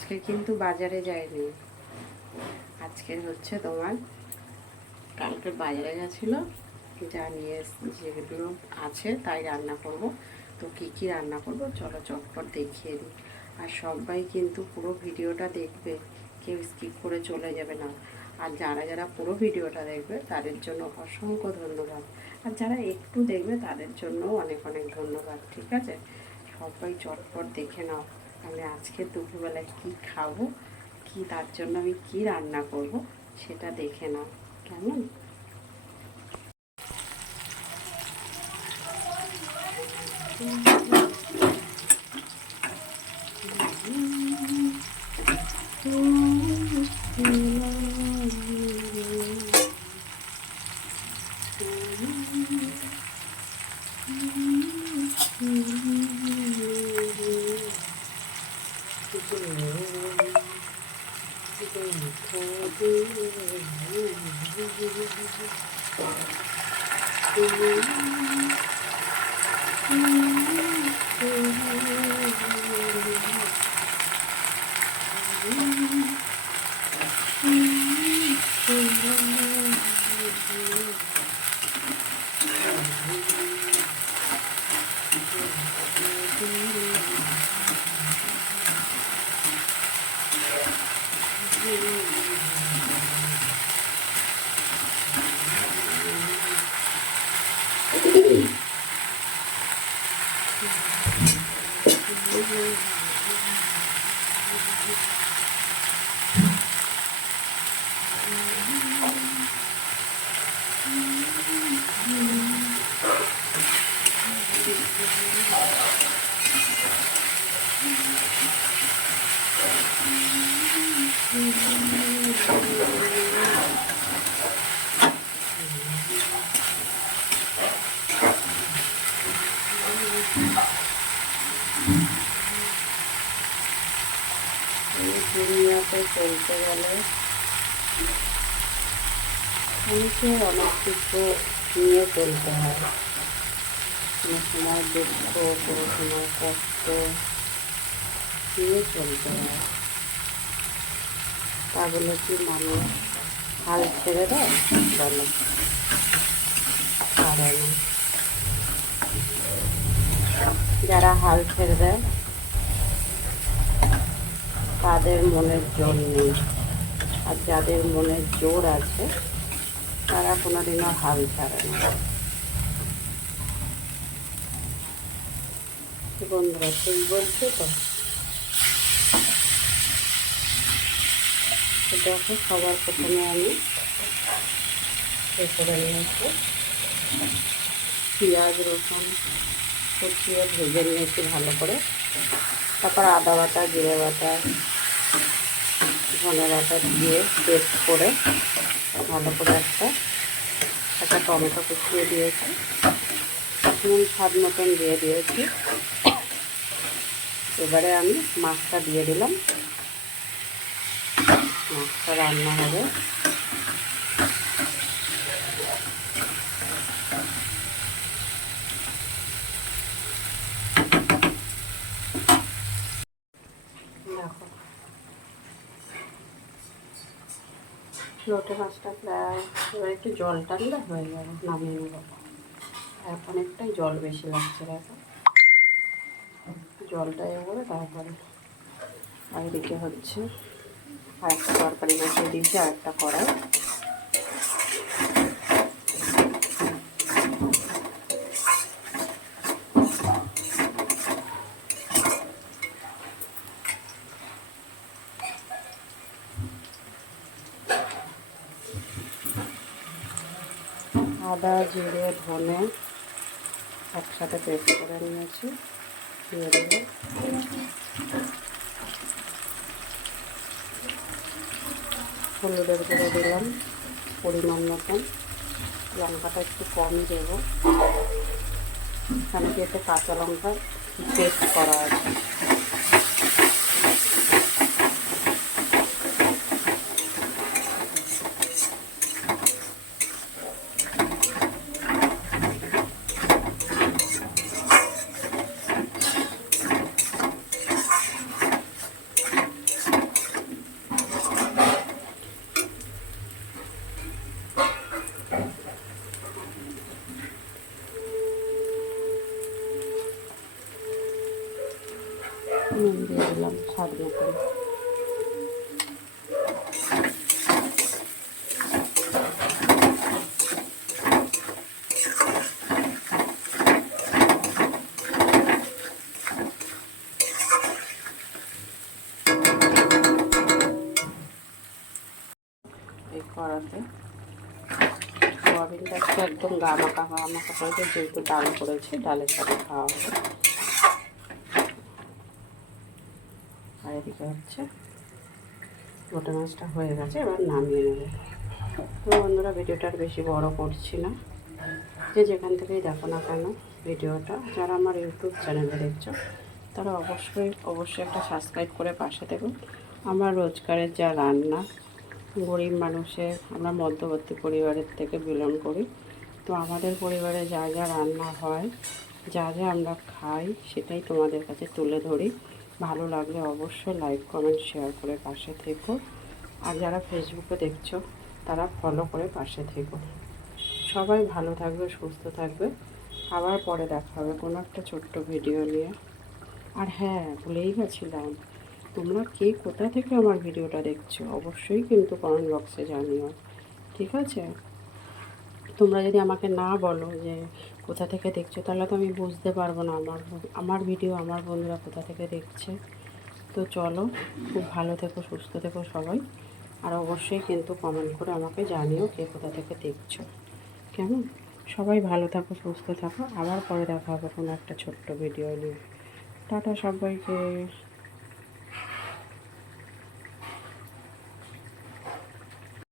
আজকে কিন্তু বাজারে যায়নি। আজকে হচ্ছে তোমার কালকে বাজারে গেছিলো, যা নিয়ে যেগুলো আছে তাই রান্না করব। তো কী কী রান্না করব চলো চটপট দেখিয়ে দিই। আর সবাই কিন্তু পুরো ভিডিওটা দেখবে, কেউ স্কিপ করে চলে যাবে না। আর যারা যারা পুরো ভিডিওটা দেখবে তাদের জন্য অসংখ্য ধন্যবাদ, আর যারা একটু দেখবে তাদের জন্য অনেক অনেক ধন্যবাদ। ঠিক আছে, সবাই চটপট দেখে নাও আমি আজকে দুপুরবেলায় কী খাবো, কি তার জন্য আমি কি রান্না করব সেটা দেখে নাও কেমন। দুনিয়াতে চলতে গেলে অনেকে অনেক কিছু নিয়ে চলতে হয়। কোনো সময় দুঃখ, কোনো সময় কষ্ট নিয়ে চলতে হয়। তা বলে কি মানুষ হাল ছেড়ে দেয়? বলো, পারে না। যারা হাল ছেড়ে দেয় তাদের মনের জোর নেই, আর যাদের মনের জোর আছে তারা কোনোদিনও হাল ছাড়ে না। বন্ধুরা ঠিক বলছে তো? দেখো, সবার প্রথমে আমি এ করে নিয়েছি পেঁয়াজ রসুন কুচিয়ে ভেজে নিয়েছি ভালো করে। তারপর আদা বাটা, জিরে বাটা, ধনে বাটা দিয়ে পেস্ট করে ভালো করে একটা টমেটো কুচিয়ে দিয়েছি, নুন স্বাদ মতন দিয়ে দিয়েছি। এবারে আমি মাছটা দিয়ে দিলাম, মাছটা রান্না হবে। দেখো, লোটে মাছটা প্রায় এবার একটু জল টানলে হয়ে যাবে, নামিয়ে নেব। এখন একটাই জল বেশি লাগছে, দেখো জলটা এবারে তারপরে। আর এদিকে হচ্ছে আর একটা তরকারি বসিয়ে দিয়েছি, আর একটা কড়াই। আদা জিরে ধনে একসাথে পেস্ট করে নিয়েছি, দিয়ে দেবো। হলুদের গুঁড়ো দিলাম পরিমাণ মতন, লঙ্কাটা একটু কমই দেবো কারণ কি এতে কাঁচা লঙ্কা পেস্ট করা আছে। স্বাদ মতন। এই কড়াতে সোয়াবিনটা একদম গা মাখা করেছে, যেহেতু ডাল করেছি, ডালের সাথে খাওয়া হবে। আর এদিকে হচ্ছে গোটা মাছটা হয়ে গেছে, এবার নামিয়ে নেবে। তো বন্ধুরা, ভিডিওটা আর বেশি বড় করছি না, যে যেখান থেকেই দেখো না কেন ভিডিওটা, যারা আমার ইউটিউব চ্যানেলে দেখছো তারা অবশ্যই একটা সাবস্ক্রাইব করে পাশে দেবো। আমার রোজগারের যা রান্না, গরিব মানুষের, আমরা মধ্যবর্তী পরিবারের থেকে বিলং করি, তো আমাদের পরিবারে যা যা রান্না হয়, যা যা আমরা খাই, সেটাই তোমাদের কাছে তুলে ধরি। ভালো লাগলে অবশ্যই লাইক কমেন্ট শেয়ার করে পাশে থেকো। আর যারা ফেসবুকে দেখছো তারা ফলো করে পাশে থেকো। সবাই ভালো থাকবে, সুস্থ থাকবে। আবার পরে দেখা হবে কোনো একটা ছোট্ট ভিডিও নিয়ে। আর হ্যাঁ, ভুলেই গেছিলাম, তোমরা কে কোথা থেকে আমার ভিডিওটা দেখছো অবশ্যই কিন্তু কমেন্ট বক্সে জানিও, ঠিক আছে? তোমরা যদি আমাকে না বলো যে কোথা থেকে দেখছো, তাহলে তো আমি বুঝতে পারবো না আমার ভিডিও আমার বন্ধুরা কোথা থেকে দেখছে। তো চলো, খুব ভালো থেকো, সুস্থ থেকো সবাই। আর অবশ্যই কিন্তু কমেন্ট করে আমাকে জানিও কে কোথা থেকে দেখছো, কেমন? সবাই ভালো থাকো, সুস্থ থাকো। আবার পরে দেখা হবে কোনো একটা ছোট্ট ভিডিও নিয়ে। টাটা সবাইকে।